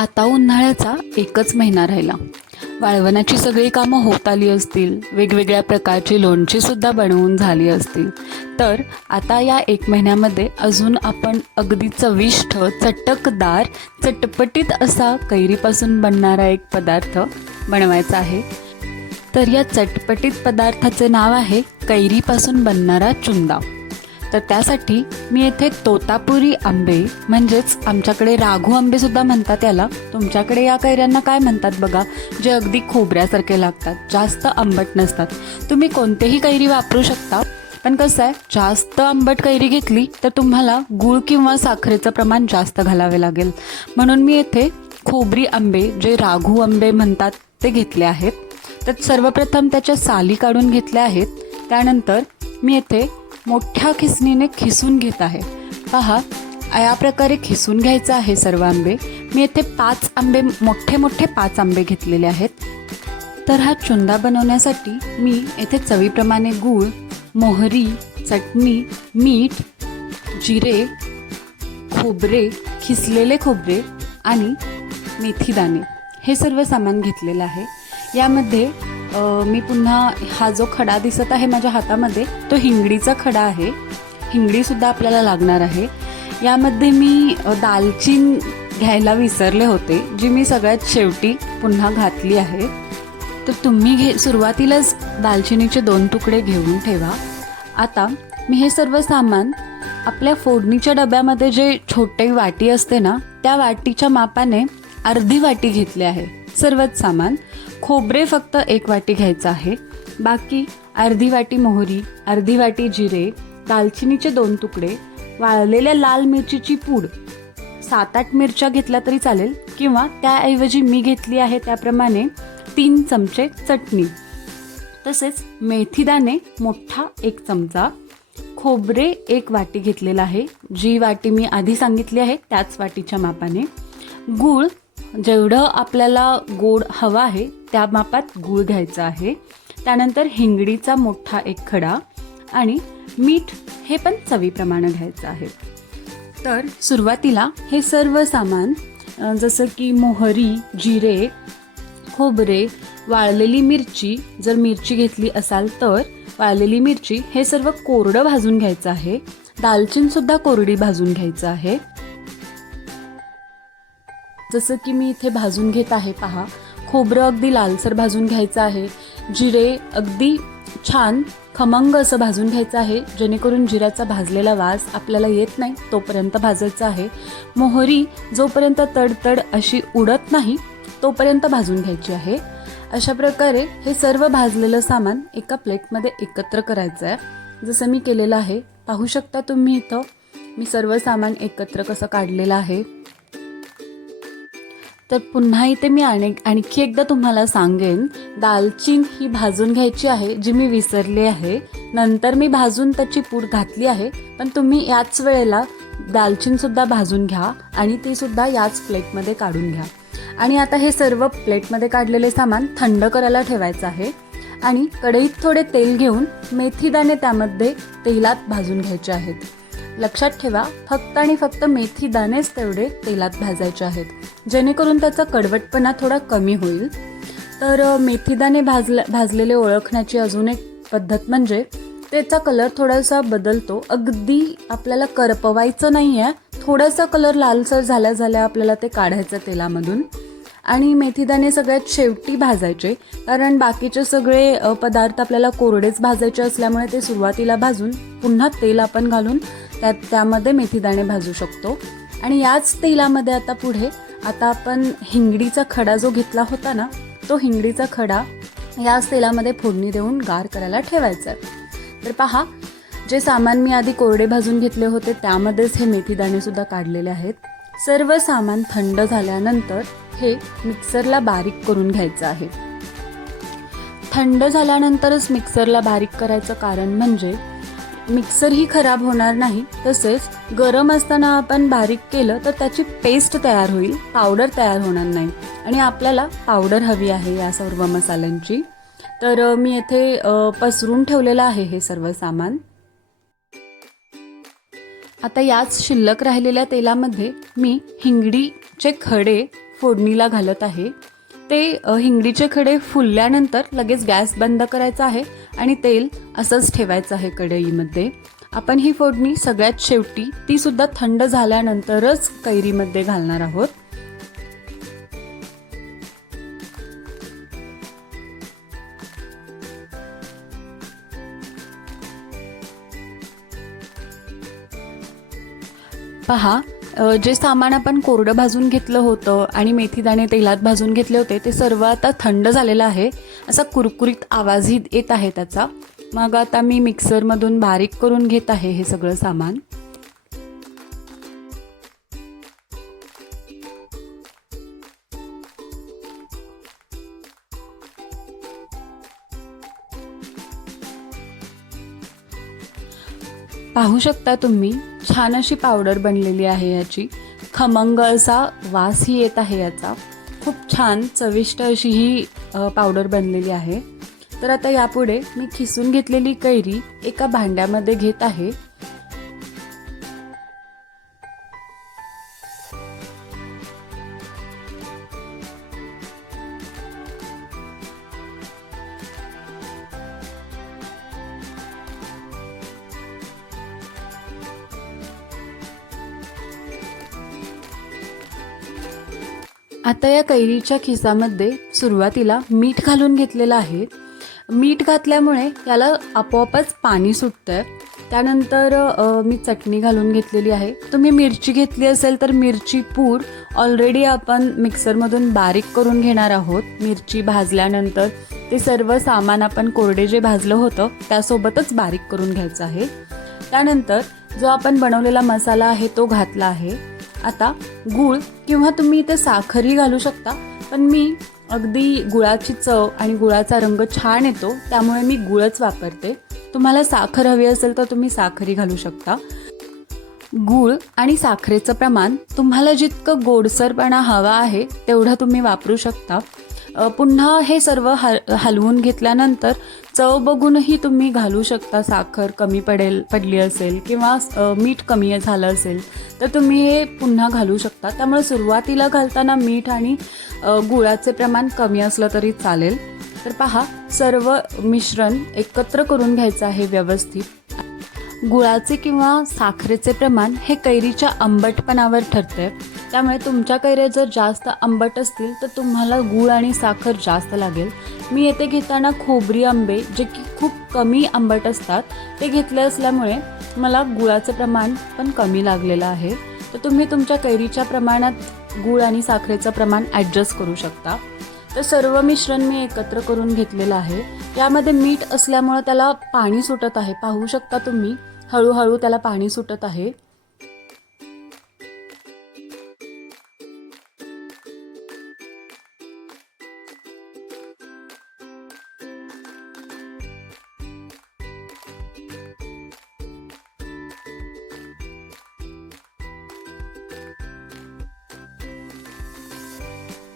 आता उन्हाळ्याचा एकच महिना राहिला. वाळवणाची सगळी कामं होत आली असतील वेगवेगळ्या प्रकारची लोणचीसुद्धा बनवून झाली असतील. तर आता या एक महिन्यामध्ये अजून आपण अगदी चविष्ट चटकदार चटपटीत असा कैरीपासून बनणारा एक पदार्थ बनवायचा आहे. तर या चटपटीत पदार्थाचे नाव आहे कैरीपासून बनणारा चुंदा. तर त्यासाठी मी येथे तोतापुरी आंबे म्हणजेच आमच्याकडे राघू आंबे सुद्धा म्हणतात याला. तुमच्याकडे या कैऱ्यांना काय म्हणतात बघा? जे अगदी खोबऱ्यासारखे लागतात जास्त आंबट नसतात. तुम्ही कोणतेही कैरी वापरू शकता. पण कसं आहे जास्त आंबट कैरी घेतली तर तुम्हाला गूळ किंवा साखरेचं प्रमाण जास्त घालावे लागेल. म्हणून मी येथे खोबरी आंबे जे राघू आंबे म्हणतात ते घेतले आहेत. तर सर्वप्रथम त्याच्या साली काढून घेतल्या आहेत. त्यानंतर मी येथे मोठ्या खिसणीने खिसून घेत आहे. पहा या प्रकारे खिसून घ्यायचं आहे सर्व आंबे. मी येथे पाच आंबे मोठे मोठे पाच आंबे घेतलेले आहेत. तर हा चुंदा बनवण्यासाठी मी येथे चवीप्रमाणे गूळ मोहरी चटणी मीठ जिरे खोबरे खिसलेले खोबरे आणि मेथीदाणे. हे सर्व सामान घेतलेलं आहे. यामध्ये मी पुन्हा हा जो खडा दिसत आहे माझ्या हातामध्ये तो हिंगडीचा खडा आहे. हिंगडीसुद्धा आपल्याला लागणार आहे. यामध्ये मी अ, दालचीन घ्यायला विसरले होते जी मी सगळ्यात शेवटी पुन्हा घातली आहे. तर तुम्ही घे सुरुवातीलाच दालचिनीचे दोन तुकडे घेऊन ठेवा. आता मी हे सर्व सामान आपल्या फोडणीच्या डब्यामध्ये जे छोटे वाटी असते ना त्या वाटीच्या मापाने अर्धी वाटी घेतली आहे. सर्वच सामान. खोबरे फक्त एक वाटी घ्यायचं आहे. बाकी अर्धी वाटी मोहरी अर्धी वाटी जिरे दालचिनीचे दोन तुकडे वाळलेल्या लाल मिरचीची पूड. सात आठ मिरच्या घेतल्या तरी चालेल किंवा त्याऐवजी मी घेतली आहे त्याप्रमाणे तीन चमचे चटणी. तसेच मेथीदाणे मोठा एक चमचा. खोबरे एक वाटी घेतलेला आहे. जी वाटी मी आधी सांगितली आहे त्याच वाटीच्या मापाने. गूळ जेवढं आपल्याला गोड हवा आहे त्या मापात गूळ घ्यायचा आहे. त्यानंतर हिंगडीचा मोठा एक खडा आणि मीठ हे पण चवीप्रमाणे घ्यायचं आहे. तर सुरुवातीला हे सर्व सामान जसं की मोहरी जिरे खोबरे वाळलेली मिरची जर मिरची घेतली असाल तर वाळलेली मिरची हे सर्व कोरडं भाजून घ्यायचं आहे. दालचीनसुद्धा कोरडी भाजून घ्यायचं आहे. जसं की मी इथे भाजून घेत आहे पहा. खोबरं अगदी लालसर भाजून घ्यायचं आहे. जिरे अगदी छान खमंग असं भाजून घ्यायचं आहे. जेणेकरून जिऱ्याचा भाजलेला वास आपल्याला येत नाही तोपर्यंत भाजायचा आहे. मोहरी जोपर्यंत तडतड अशी उडत नाही तोपर्यंत भाजून घ्यायची आहे. अशा प्रकारे हे सर्व भाजलेलं सामान एका प्लेटमध्ये एकत्र करायचं आहे. जसं मी केलेलं आहे पाहू शकता तुम्ही इथं. मी सर्व सामान एकत्र कसं काढलेलं आहे. तर पुन्हा इथे मी आणि आणखी एकदा तुम्हाला सांगेन दालचीन ही भाजून घ्यायची आहे जी मी विसरली आहे. नंतर मी भाजून त्याची पूड घातली आहे पण तुम्ही याच वेळेला दालचीनसुद्धा भाजून घ्या आणि ती सुद्धा याच प्लेटमध्ये काढून घ्या. आणि आता हे सर्व प्लेटमध्ये काढलेले सामान थंड करायला ठेवायचं आहे. आणि कढईत थोडे तेल घेऊन मेथीदाणे त्यामध्ये तेलात भाजून घ्यायचे आहेत. लक्षात ठेवा फक्त आणि फक्त मेथी दाणेच तेवढे तेलात भाजायचे आहेत. जेणेकरून त्याचा कडवटपणा थोडा कमी होईल. तर मेथीदाणे भाजल्या भाजलेले ओळखण्याची अजून एक पद्धत म्हणजे त्याचा कलर थोडासा बदलतो. अगदी आपल्याला करपवायचं नाही आहे थोडासा कलर लालसर झाल्या झाल्या आपल्याला ते काढायचं तेलामधून. आणि मेथीदाणे सगळ्यात शेवटी भाजायचे. कारण बाकीचे सगळे पदार्थ आपल्याला कोरडेच भाजायचे असल्यामुळे ते सुरुवातीला भाजून पुन्हा तेल आपण घालून त्यात त्यामध्ये मेथीदाणे भाजू शकतो. आणि याच तेलामध्ये आता पुढे आता आपण हिंगडीचा खडा जो घेतला होता ना तो हिंगडीचा खडा याच तेलामध्ये फोडणी देऊन गार करायला ठेवायचा. आहे तर पहा जे सामान मी आधी कोरडे भाजून घेतले होते त्यामध्येच हे मेथीदाणेसुद्धा काढलेले आहेत. सर्व सामान थंड झाल्यानंतर हे मिक्सरला बारीक करून घ्यायचं आहे. थंड झाल्यानंतरच मिक्सरला बारीक करायचं कारण म्हणजे मिक्सरही खराब होणार नाही तसेच गरम असताना आपण बारीक केलं तर त्याची पेस्ट तयार होईल पावडर तयार होणार नाही. आणि आपल्याला पावडर हवी आहे या सर्व मसाल्यांची. तर मी येथे पसरून ठेवलेलं आहे हे सर्व सामान. आता याच शिल्लक राहिलेल्या तेलामध्ये मी हिंगडीचे खडे फोडणीला घालत आहे. ते हिंगडीचे खडे फुलल्यानंतर लगेच गॅस बंद करायचा आहे आणि तेल असंच ठेवायचं आहे कढईमध्ये. आपण ही फोडणी सगळ्यात शेवटी ती सुद्धा थंड झाल्यानंतरच कैरीमध्ये घालणार आहोत. पहा जे सामान आपण कोरडं भाजून घेतलं होतं आणि मेथीदाणे तेलात भाजून घेतले होते ते सर्व आता थंड झालेलं आहे. असा कुरकुरीत आवाजही येत आहे त्याचा. मग आता मी मिक्सरमधून बारीक करून घेत आहे हे सगळं सामान. पाहू शकता तुम्ही छान अशी पावडर बनलेली आहे याची. खमंग असा वासही येत आहे याचा. खूप छान चविष्ट अशी ही पावडर बनलेली आहे. तर आता यापुढे मी खिसून घेतलेली कैरी एका भांड्यामध्ये घेत आहे. आता या कैरीच्या खिसामध्ये सुरुवातीला मीठ घालून घेतलेलं आहे. मीठ घातल्यामुळे याला आपोआपच पाणी सुटतं आहे त्यानंतर मी चटणी घालून घेतलेली आहे. तुम्ही मिरची घेतली असेल तर मिरची पूड ऑलरेडी आपण मिक्सरमधून बारीक करून घेणार आहोत. मिरची भाजल्यानंतर ते सर्व सामान आपण कोरडे जे भाजलं होतं त्यासोबतच बारीक करून घ्यायचं आहे. त्यानंतर जो आपण बनवलेला मसाला आहे तो घातला आहे. आता गूळ किंवा तुम्ही इथे साखरही घालू शकता पण मी अगदी गुळाची चव आणि गुळाचा रंग छान येतो त्यामुळे मी गुळच वापरते. तुम्हाला साखर हवी असेल तर तुम्ही साखरही घालू शकता. गूळ आणि साखरेचं प्रमाण तुम्हाला जितकं गोडसरपणा हवा आहे तेवढं तुम्ही वापरू शकता. पुन्हा हे सर्व हल हलवून घेतल्यानंतर चव बघूनही तुम्ही घालू शकता. साखर कमी पडेल पडली असेल किंवा मीठ कमी झालं असेल तर तुम्ही हे पुन्हा घालू शकता. त्यामुळे सुरुवातीला घालताना मीठ आणि गुळाचे प्रमाण कमी असलं तरी चालेल. तर पहा सर्व मिश्रण एकत्र करून घ्यायचं आहे व्यवस्थित. गुळाचे किंवा साखरेचे प्रमाण हे कैरीच्या आंबटपणावर ठरते त्यामुळे तुमच्या कैऱ्या जर जास्त आंबट असतील तर तुम्हाला गूळ आणि साखर जास्त लागेल. मी येथे घेताना खोबरी आंबे जे की खूप कमी आंबट असतात ते घेतले असल्यामुळे मला गुळाचं प्रमाण पण कमी लागलेलं आहे. तर तुम्ही तुमच्या कैरीच्या प्रमाणात गुळ आणि साखरेचं प्रमाण ॲडजस्ट करू शकता. तर सर्व मिश्रण मी एकत्र करून घेतलेलं आहे. यामध्ये मीठ असल्यामुळं त्याला पाणी सुटत आहे. पाहू शकता तुम्ही हळूहळू त्याला पाणी सुटत आहे.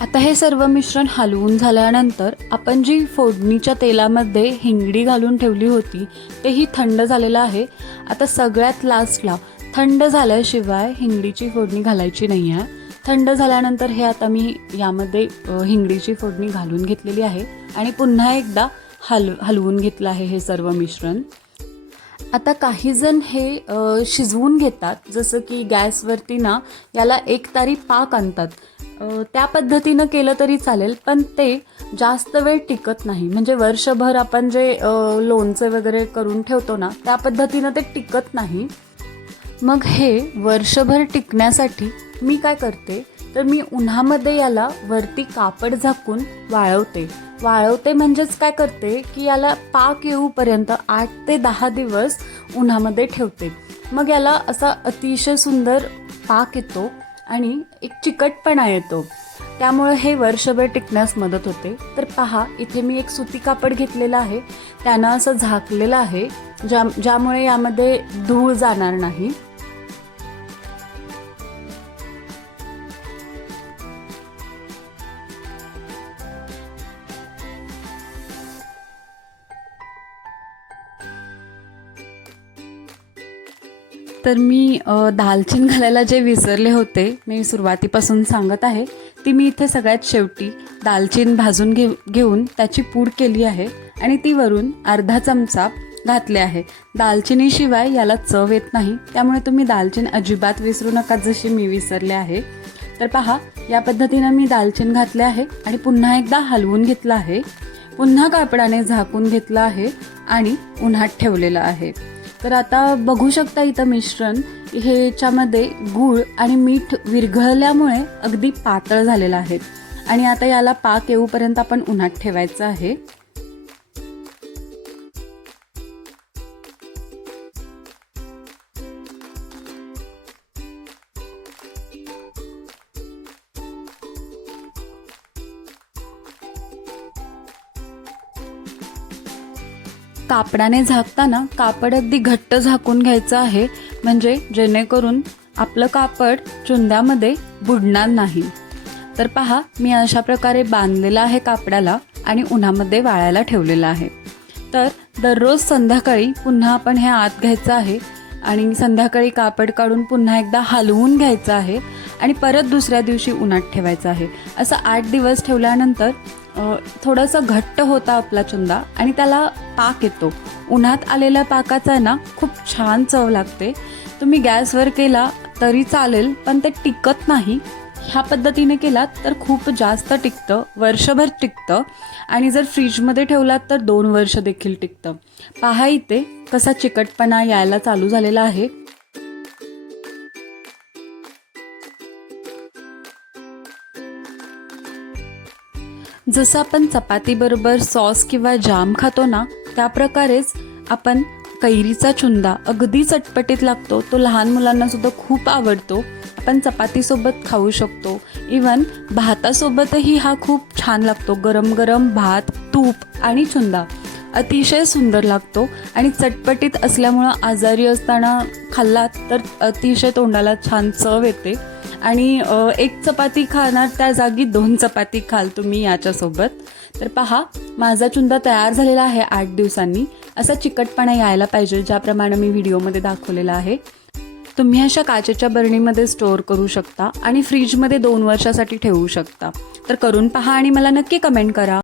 आता हे सर्व मिश्रण हलवून झाल्यानंतर आपण जी फोडणीच्या तेलामध्ये हिंगडी घालून ठेवली होती तेही थंड झालेलं आहे. आता सगळ्यात लास्टला थंड झाल्याशिवाय हिंगडीची फोडणी घालायची नाही आहे थंड झाल्यानंतर हे आता मी यामध्ये हिंगडीची फोडणी घालून घेतलेली आहे. आणि पुन्हा एकदा हल हलवून घेतलं आहे हे सर्व मिश्रण. आता काही जण हे शिजवून घेतात. जसं की गॅसवरती ना याला एक तारी पाक आणतात. त्या पद्धतीनं केलं तरी चालेल पण ते जास्त वेळ टिकत नाही. म्हणजे वर्षभर आपण जे लोणचे वगैरे करून ठेवतो ना त्या पद्धतीनं ते टिकत नाही. मग हे वर्षभर टिकण्यासाठी मी काय करते? तर मी उन्हामध्ये याला वरती कापड झाकून वाळवते. वाळवते म्हणजेच काय करते की याला पाक येऊपर्यंत आठ ते दहा दिवस उन्हामध्ये ठेवते. मग याला असा अतिशय सुंदर पाक येतो आणि एक चिकटपणा येतो. त्यामुळे हे वर्षभर टिकण्यास मदत होते. तर पहा इथे मी एक सुती कापड घेतलेलं आहे. त्यानं असं झाकलेलं आहे ज्या ज्यामुळे यामध्ये धूळ जाणार नाही. तर मी दालचिन घालायला जे विसरले होते मी सुरुवातीपासून सांगत आहे ती मी इथे सगळ्यात शेवटी दालचिन भाजून घे घेऊन त्याची पूड केली आहे आणि ती वरून अर्धा चमचा घातले आहे. दालचिनीशिवाय याला चव येत नाही त्यामुळे तुम्ही दालचिन अजिबात विसरू नका जशी मी विसरले आहे. तर पहा या पद्धतीनं मी दालचिन घातले आहे आणि पुन्हा एकदा हलवून घेतलं आहे. पुन्हा कापडाने झाकून घेतलं आहे आणि उन्हात ठेवलेलं आहे. तर आता बघू शकता इथं मिश्रण हे याच्यामध्ये गूळ आणि मीठ विरघळल्यामुळे अगदी पातळ झालेलं आहे. आणि आता याला पाक येऊपर्यंत आपण उन्हात ठेवायचं आहे. कापडाने झाकताना कापड अगदी घट्ट झाकून घ्यायचं आहे म्हणजे जेणेकरून आपलं कापड चुंद्यामध्ये बुडणार नाही. तर पहा मी अशा प्रकारे बांधलेलं आहे कापडाला आणि उन्हामध्ये वाळायला ठेवलेलं आहे. तर दररोज संध्याकाळी पुन्हा आपण हे आत घ्यायचं आहे आणि संध्याकाळी कापड काढून पुन्हा एकदा हलवून घ्यायचं आहे आणि परत दुसऱ्या दिवशी उन्हात ठेवायचं आहे. असं आठ दिवस ठेवल्यानंतर थोडंसं घट्ट होता आपला चुंदा आणि त्याला पाक येतो. उन्हात आलेल्या पाकाचा ना खूप छान चव लागते. तुम्ही गॅसवर केला तरी चालेल पण ते टिकत नाही. ह्या पद्धतीने केलात तर खूप जास्त टिकतं वर्षभर टिकतं. आणि जर फ्रीजमध्ये ठेवलात तर दोन वर्ष देखील टिकतं. पहा इथे कसा चिकटपणा यायला चालू झालेला आहे. जसं आपण चपातीबरोबर सॉस किंवा जाम खातो ना त्या प्रकारेच आपण कैरीचा चुंदा अगदी चटपटीत लागतो. तो लहान मुलांना सुद्धा खूप आवडतो. आपण चपातीसोबत खाऊ शकतो. इवन भातासोबतही हा खूप छान लागतो. गरम गरम भात तूप आणि चुंदा. अतिशय सुंदर लागतो आणि चटपटीत असल्यामुळं आजारी असताना खाल्लात तर अतिशय तोंडाला छान चव येते. आणि एक चपाती खाणार त्या जागी दोन चपाती खाल तुम्ही याच्यासोबत. तर पहा माझा चुंदा तयार झालेला आहे आठ दिवसांनी. असा चिकटपणा यायला पाहिजे ज्याप्रमाणे मी व्हिडिओमध्ये दाखवलेला आहे. तुम्ही अशा काचेच्या बरणीमध्ये स्टोअर करू शकता आणि फ्रीजमध्ये दोन वर्षासाठी ठेवू शकता. तर करून पहा आणि मला नक्की कमेंट करा.